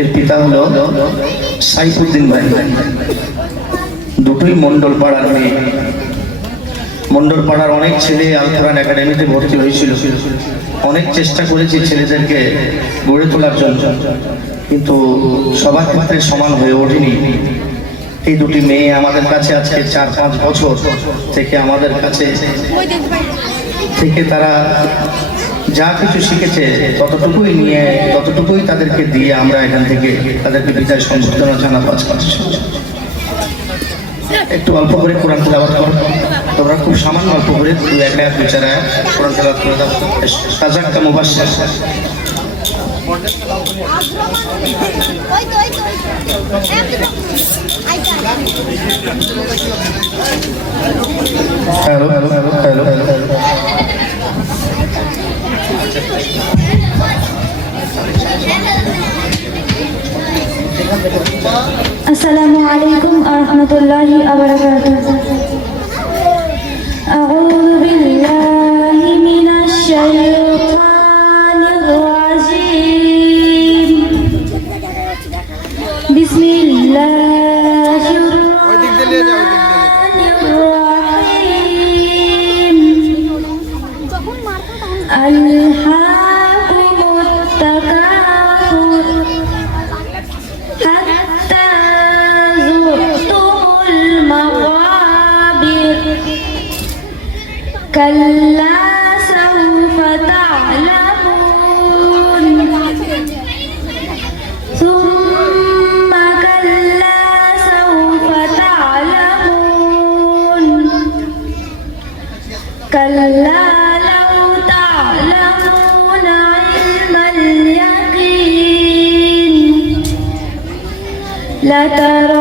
এর পিতা হলো সাইফুদ্দিন ভাই, দুটোই মন্ডল পাড়ার মেয়ে। মন্ডল পাড়ার অনেক ছেলে আল কোরআন একাডেমিতে ভর্তি হয়েছিল, অনেক চেষ্টা করেছি ছেলেদেরকে গড়ে তোলার জন্য, কিন্তু সবার ক্ষেত্রে সমান হয়ে ওঠেনি। এই দুটি মেয়ে আমাদের কাছে আজকে 4-5 বছর থেকে আমাদের কাছে থেকে তারা যা কিছু শিখেছে ততটুকুই নিয়ে, ততটুকুই তাদেরকে দিয়ে আমরা এখান থেকে তাদেরকে বিদায় সংবর্ধনা জানাবো। একটু অল্প করে কোরআন তেলাওয়াত করো, তোমরা খুব সামান্য অল্প করে 2-1 আয়াত 2-4 আয়াত কোরআন তেলাওয়াত করে দাও। তাজাক্কা মুবাশশির। Hello hello hello hello. আসসালামু আলাইকুম ওয়া রাহমাতুল্লাহি ওয়া বারাকাতুহু। আউযু বিল্লাহি মিনাশ শাইতানির রাজীম। বিসমিল্লাহির রাহমানির রাহিম। আলহাকুমুত তাকাসুর হাত্তা যুরতুমুল মাকাবির কাল্লা সাওফা তা'লামুন সুম্মা কাল্লা সাওফা তা'লামুন কাল্লা লাউ তা'লামুনা ইলমাল ইয়াকিন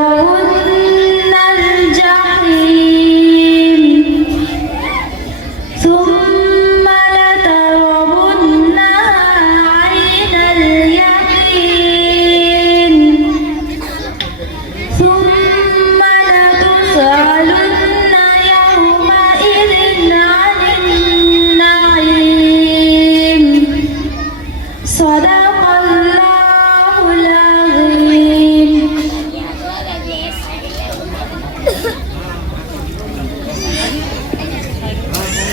লাতারাউন্নাল জাহিম সুম্মা লাতারাউন্নাহা আইনাল ইয়াকিন সুম্মা লাতুসআলুন্না ইয়াওমাইযিন আনিন নাঈম। সাদাকাল্লাহুল আযীম।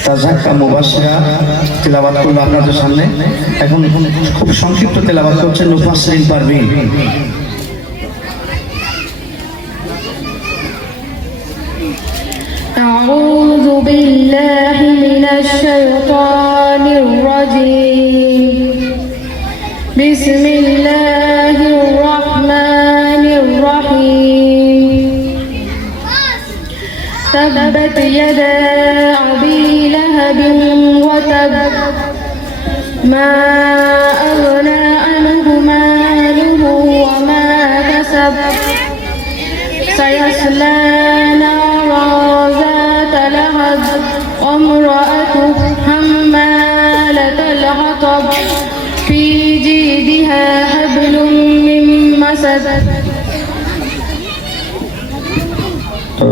তাজাক্কা মুবাশশিরা তেলাওয়াত করলো আপনাদের সামনে। এখন খুব সংক্ষিপ্ত তেলাওয়াত করছেন মুফাসসিরিন পারভীন। أعوذ بالله من الشيطان الرجيم. بسم الله الرحمن الرحيم. تبت يدا أبي لهب وتب ما أغنى عنه ماله وما كسب سيصلى نارا ذات لهب وامرأته حمالة الحطب في جيدها حبل من مسد. তো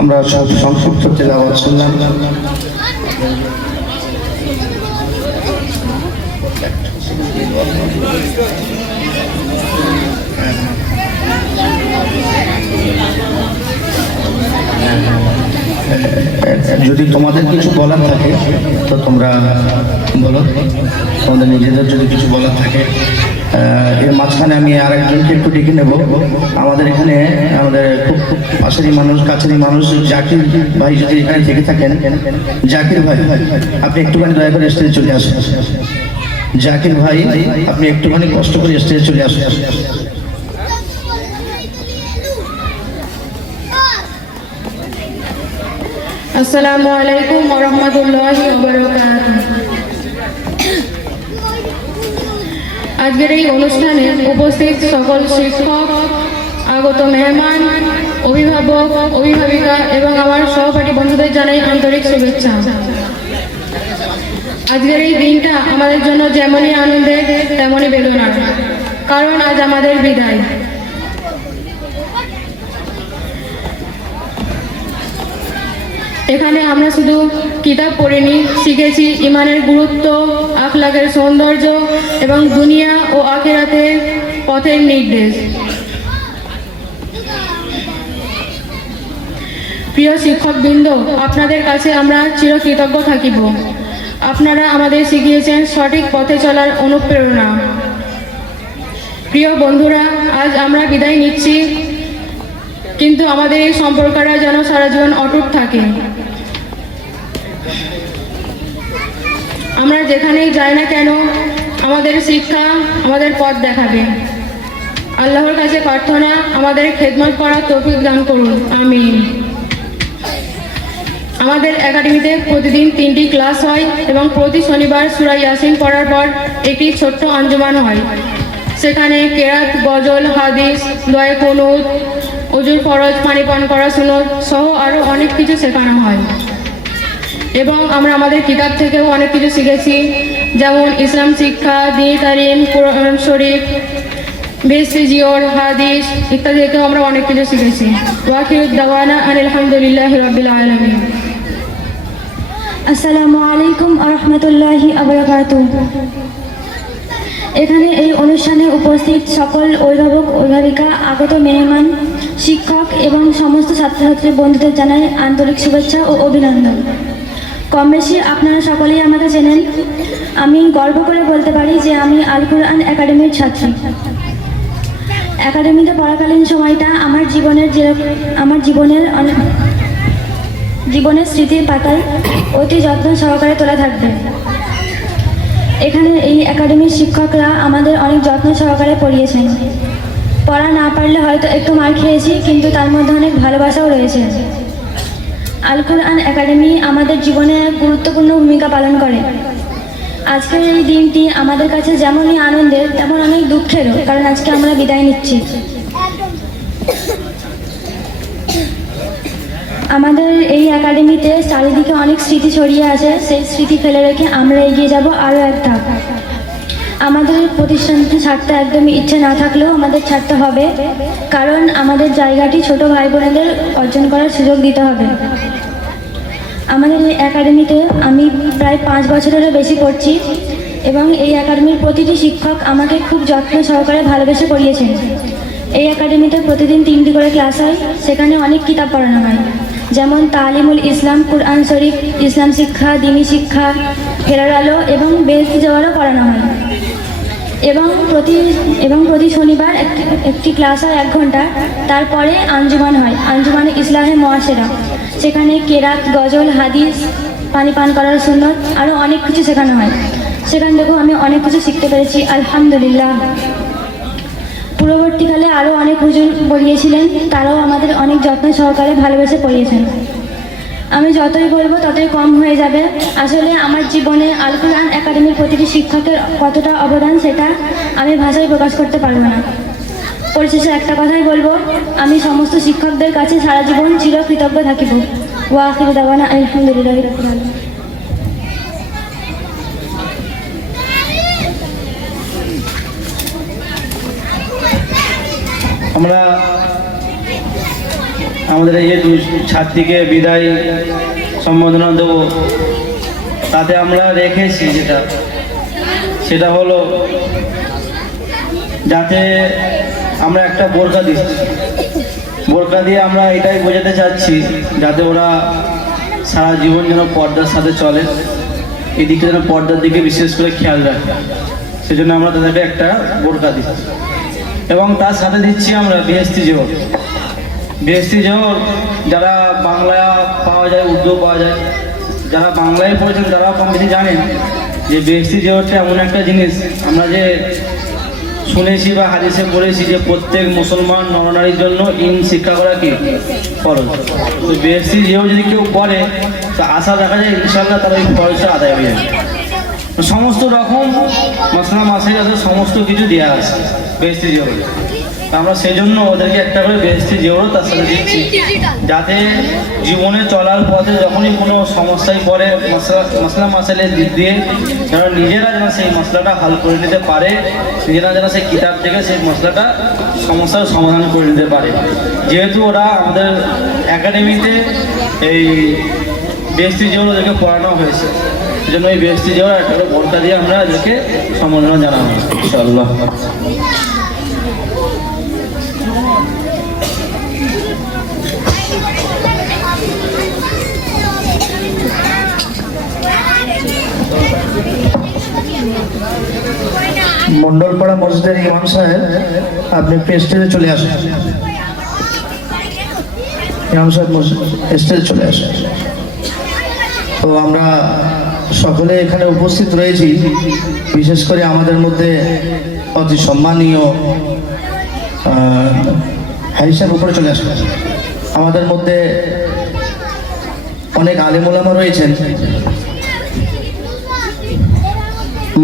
আমরা সব সংক্ষিপ্ত তেলাওয়াত শুনলাম। যদি তোমাদের কিছু বলার থাকে তো তোমরা বলো, তোমাদের নিজেদের যদি কিছু বলার থাকে। এর মাঝখানে আমি আরেকজনকে একটু ডেকে নেব। আমাদের এখানে আমাদের খুব পাশেরই মানুষ, কাছেরই মানুষ জাকির ভাই যদি এখানে থেকে থাকেন, জাকির ভাই আপনি একটুখানি দয়া করে স্টেজে চলে আসুন। জাকির ভাই আপনি একটুখানি কষ্ট করে স্টেজে চলে আসুন। আসসালামু আলাইকুম ওয়া রাহমাতুল্লাহি ওয়া বারাকাতুহু। আজকের এই অনুষ্ঠানে উপস্থিত সকল শিক্ষক, আগত মেহমান, অভিভাবক, অভিভাবিকা এবং আমার সহপাঠী বন্ধুদের জানাই আন্তরিক শুভেচ্ছা। আজকের এই দিনটা আমাদের জন্য যেমনই আনন্দের তেমনই বেদনার, কারণ আজ আমাদের বিদায়। এখানে আমরা শুধু কিতাব পড়িনি, শিখেছি ইমানের গুরুত্ব, আখলাকের সৌন্দর্য এবং দুনিয়া ও আখিরাতে পথের নির্দেশ। প্রিয় শিক্ষকবৃন্দ, আপনাদের কাছে আমরা চিরকৃতজ্ঞ থাকিব। আপনারা আমাদের শিখিয়েছেন সঠিক পথে চলার অনুপ্রেরণা। প্রিয় বন্ধুরা, আজ আমরা বিদায় নিচ্ছি, কিন্তু আমাদের এই সম্পর্কটা যেন সারা জীবন অটুট থাকে। আমরা যেখানেই যাই না কেন, আমাদের শিক্ষা আমাদের পথ দেখাবে। আল্লাহর কাছে প্রার্থনা, আমাদের খেদমত করার তৌফিক দান করুন, আমিন। আমাদের একাডেমিতে প্রতিদিন 3টি ক্লাস হয় এবং প্রতি শনিবার সূরা ইয়াসিন পড়ার পর একটি ছোট্ট আঞ্জুমান হয়। সেখানে কেরাত, গজল, হাদিস, দোয়া কুনুত, ওযুর ফরজ, পানি পান করা সুন্নত সহ আরও অনেক কিছু শেখানো হয়। এবং আমরা আমাদের কিতাব থেকেও অনেক কিছু শিখেছি, যেমন ইসলাম শিক্ষা, দ্বীন তালিম, কুরআন শরীফ, বেহেশতি জিওর, হাদিস ইত্যাদি থেকেও আমরা অনেক কিছু শিখেছি। ওয়াখিরুদ দাওয়ানা আলহামদুলিল্লাহি রাব্বিল আলামিন। আসসালামু আলাইকুম ওয়া রাহমাতুল্লাহি ওয়া বারাকাতুহু। এখানে এই অনুষ্ঠানে উপস্থিত সকল অভিভাবক, অভিভাবিকা, আগত মেহমান, শিক্ষক এবং সমস্ত ছাত্রছাত্রী বন্ধুদের জানাই আন্তরিক শুভেচ্ছা ও অভিনন্দন। কম বেশি আপনারা সকলেই আমাকে চেনেন। আমি গর্ব করে বলতে পারি যে আমি আল কুরআন একাডেমির ছাত্রী। একাডেমিতে পড়াকালীন সময়টা আমার জীবনের স্মৃতির পাতায় অতি যত্ন সহকারে তোলা থাকবে। এখানে এই একাডেমির শিক্ষকরা আমাদের অনেক যত্ন সহকারে পড়িয়েছেন। পড়া না পারলে হয়তো একটু মার খেয়েছি, কিন্তু তার মধ্যে অনেক ভালোবাসাও রয়েছে। আল কুরআন একাডেমি আমাদের জীবনে এক গুরুত্বপূর্ণ ভূমিকা পালন করে। আজকের এই দিনটি আমাদের কাছে যেমনই আনন্দের, তেমন অনেক দুঃখেরও, কারণ আজকে আমরা বিদায় নিচ্ছি। আমাদের এই একাডেমিতে চারিদিকে অনেক স্মৃতি ছড়িয়ে আছে। সেই স্মৃতি ফেলে রেখে আমরা এগিয়ে যাব আরও এক ধাপ। আমাদের প্রতিষ্ঠানটি ছাড়তে একদমই ইচ্ছে না থাকলেও আমাদের ছাড়তে হবে, কারণ আমাদের জায়গাটি ছোট ভাই বোনেদের অর্জন করার সুযোগ দিতে হবে। আমাদের এই একাডেমিতে আমি প্রায় 5 বছরেরও বেশি পড়ছি এবং এই একাডেমির প্রতিটি শিক্ষক আমাকে খুব যত্ন সহকারে ভালোবেসে পড়িয়েছেন। এই একাডেমিতে প্রতিদিন 3টি করে ক্লাস হয়। সেখানে অনেক কিতাব পড়ানো হয়, যেমন তালিমুল ইসলাম, কুরআন শরীফ, ইসলাম শিক্ষা, দ্বীনি শিক্ষা, ফেরার আলো এবং বেহেশতি জওয়ারও পড়ানো হয়। এবং প্রতি শনিবার একটি ক্লাস হয় 1 ঘন্টা। তারপরে আঞ্জুমান হয়, আঞ্জুমানে ইসলাহে মুআশিরা। সেখানে কেরাত, গজল, হাদিস, পানি পান করার সুন্নত আরও অনেক কিছু শেখানো হয়। সেখান থেকেও আমি অনেক কিছু শিখতে পেরেছি, আলহামদুলিল্লাহ। পূর্ববর্তীকালে আরও অনেক হুজুর পড়িয়েছিলেন, তারাও আমাদের অনেক যত্ন সহকারে ভালোবেসে পড়িয়েছেন। আমি যতই বলবো ততই কম হয়ে যাবে। আসলে আমার জীবনে আল কুরআন একাডেমির প্রতিটি শিক্ষকের কতটা অবদান, সেটা আমি ভাষায় প্রকাশ করতে পারবো না। পরিশেষে একটা কথাই বলবো, আমি সমস্ত শিক্ষকদের কাছে সারা জীবন চিরকৃতজ্ঞ থাকিব। ওয়া আখিরু দাওয়ানা আলহামদুলিল্লাহি রাব্বিল আলামিন। আমরা আমাদের এই যে 2 ছাত্রীকে বিদায় সম্বোধনা দেব, তাতে আমরা রেখেছি সেটা হলো যাতে আমরা একটা বোরকা দিচ্ছি। বোরকা দিয়ে আমরা এটাই বোঝাতে চাচ্ছি যাতে ওরা সারা জীবন যেন পর্দার সাথে চলে, এদিকে যেন পর্দার দিকে বিশেষ করে খেয়াল রাখে। সেজন্য আমরা তাদেরকে একটা বোরকা দিচ্ছি এবং তার সাথে দিচ্ছি আমরা বেহেশতি জোহর। বেহেশতি জোহর যারা বাংলা পাওয়া যায়, উর্দু পাওয়া যায়, যারা বাংলায় পড়েছেন তারাও কম বেশি জানেন যে বেহেশতি জোহরটা এমন একটা জিনিস আমরা যে শুনেছি বা হাদিসে পড়েছি যে প্রত্যেক মুসলমান নরনারীর জন্য শিক্ষা করা কি ফরজ। তো বেহেশতি জোহর যদি কেউ পড়ে তো আশা দেখা যায় ইনশাআল্লাহ তারা এই ফরজটা আদায় হয়ে যাবে। সমস্ত রকম মশলা মাসের কাছে সমস্ত কিছু দেওয়া আছে বেহেশতি জোহর। আমরা সেই জন্য ওদেরকে একটা করে বেহেশতি জোহরও তার সাথে দিচ্ছি, যাতে জীবনে চলার পথে যখনই কোনো সমস্যায় পড়ে মশলা মাসাইলের দিক দিয়ে যেন নিজেরা যেন সেই মশলাটা হাল করে নিতে পারে, নিজেরা যেন সেই কিতাব থেকে সেই মশলাটা সমস্যার সমাধান করে নিতে পারে। যেহেতু ওরা আমাদের একাডেমিতে এই বেহেশতি জোহর ওদেরকে পড়ানো হয়েছে, সেই জন্য এই বেহেশতি জোহর একটা করে বোরকা দিয়ে আমরা এদেরকে সম্বোধনা জানাবো ইনশাআল্লাহ। আসসালামু আলাইকুম ওয়া রাহমাতুল্লাহি ওয়া বারাকাতুহু। এখানে এই অনুষ্ঠানে উপস্থিত সকল অভিভাবক, অভিভাবিকা, আগত মেহমান, শিক্ষক এবং সমস্ত ছাত্রছাত্রী বন্ধুদের জানাই আন্তরিক শুভেচ্ছা ও অভিনন্দন। কম বেশি আপনারা সকলেই আমাকে চেনেন। আমি গর্ব করে বলতে পারি যে আমি আল কুরআন একাডেমির ছাত্রী। একাডেমিতে প্রতিদিন 3টি ক্লাস হয় এবং প্রতি শনিবার একটি ক্লাস হয়। সেখানে কেরাত, গজল, হাদিস, পানি পান করার সুন্নত আরও অনেক কিছু শেখানো হয়। মন্ডলপাড়া মসজিদের ইমাম সাহেব, আপনি একটু স্টেজে চলে আসুন। ইমাম সাহেব স্টেজে চলে আসুন। তো আমরা সকলে এখানে উপস্থিত রয়েছি, বিশেষ করে আমাদের মধ্যে অতি সম্মানীয় হাই সাহেব উপরে চলে আসুন। আমাদের মধ্যে অনেক আলেম ওলামা রয়েছেন।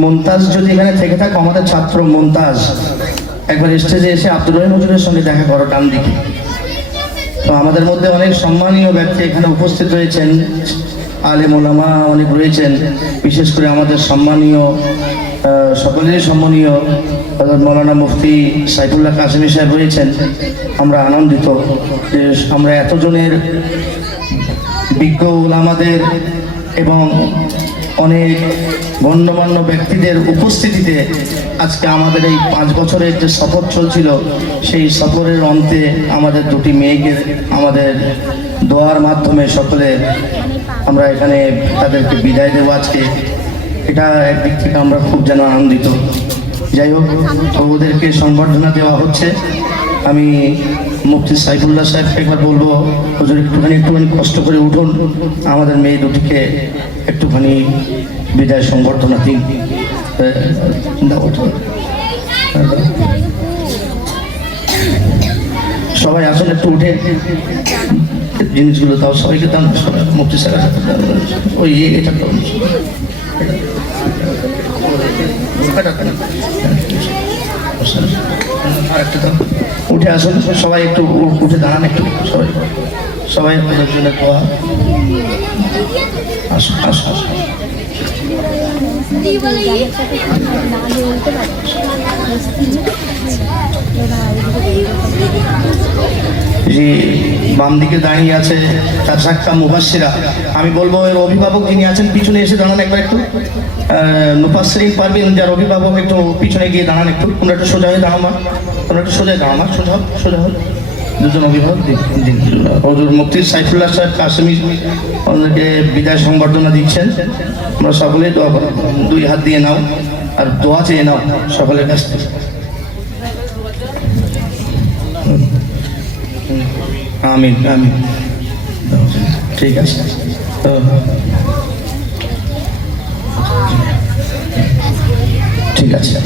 মুমতাজ যদি এখানে থেকে থাকো, আমাদের ছাত্র মুমতাজ, একবার স্টেজে এসে আব্দুর রহিম হুজুরের সঙ্গে দেখা করো ডান দিকে। তো আমাদের মধ্যে অনেক সম্মানীয় ব্যক্তি এখানে উপস্থিত রয়েছেন, আলেম ওলামা অনেক রয়েছেন, বিশেষ করে আমাদের সম্মানীয় সকলেরই সম্মানীয় মৌলানা মুফতি সাইফুল্লাহ কাসেমি সাহেব রয়েছেন। আমরা আনন্দিত যে আমরা এতজনের বিজ্ঞ ওলামাদের এবং অনেক গণ্যমান্য ব্যক্তিদের উপস্থিতিতে আজকে আমাদের এই 5 বছরের যে সফর চলছিল, সেই সফরের অন্তে আমাদের দুটি মেয়েকে আমাদের দোয়ার মাধ্যমে সকলে আমরা এখানে তাদেরকে বিদায় দেবো আজকে। এটা একদিক থেকে আমরা খুব যেন আনন্দিত। যাই হোক, তো ওদেরকে সংবর্ধনা দেওয়া হচ্ছে। আমি মুফতি সাইফুল্লাহ সাহেবকে একবার বলবো, হুজুর একটুখানি কষ্ট করে উঠুন, আমাদের মেয়ে দুটিকে একটুখানি বিদায় সংবর্ধনা দিন। সবাই আসলে একটু উঠে জিনিসগুলো তাও সবাইকে দাম, মুফতি সাহেব ওই এটা উঠে আসুন, সবাই একটু উঠে দাঁড়ান, একটু সবাই সবাই ওদের জন্য দোয়া। আসুন আসুন আসুন। যে বাম দিকে দাঁড়িয়ে আছে তার সাক্ষা মুবাসসিরা, আমি বলবো এর অভিভাবক যিনি আছেন পিছনে এসে দাঁড়ান একবার একটু। মুফাসসিরিন পারবেন, যার অভিভাবক একটু পিছনে গিয়ে দাঁড়ান একটু। তোমরা একটু সোজা হয়ে দাঁড়াও, তোমরা একটু সোজা দাঁড়াও, সোজা সোজা হল। দুজন অভিভাবক দিন। হুজুর মুফতি সাইফুল্লাহ সাহেব কাসেমি ওনাদেরকে বিদায় সংবর্ধনা দিচ্ছেন। আমরা সকলেই দোয়া করো, 2 হাত দিয়ে নাও আর দোয়া চেয়ে নাও সকলের কাছ থেকে। আমিন আমিন। ঠিক আছে, ঠিক আছে।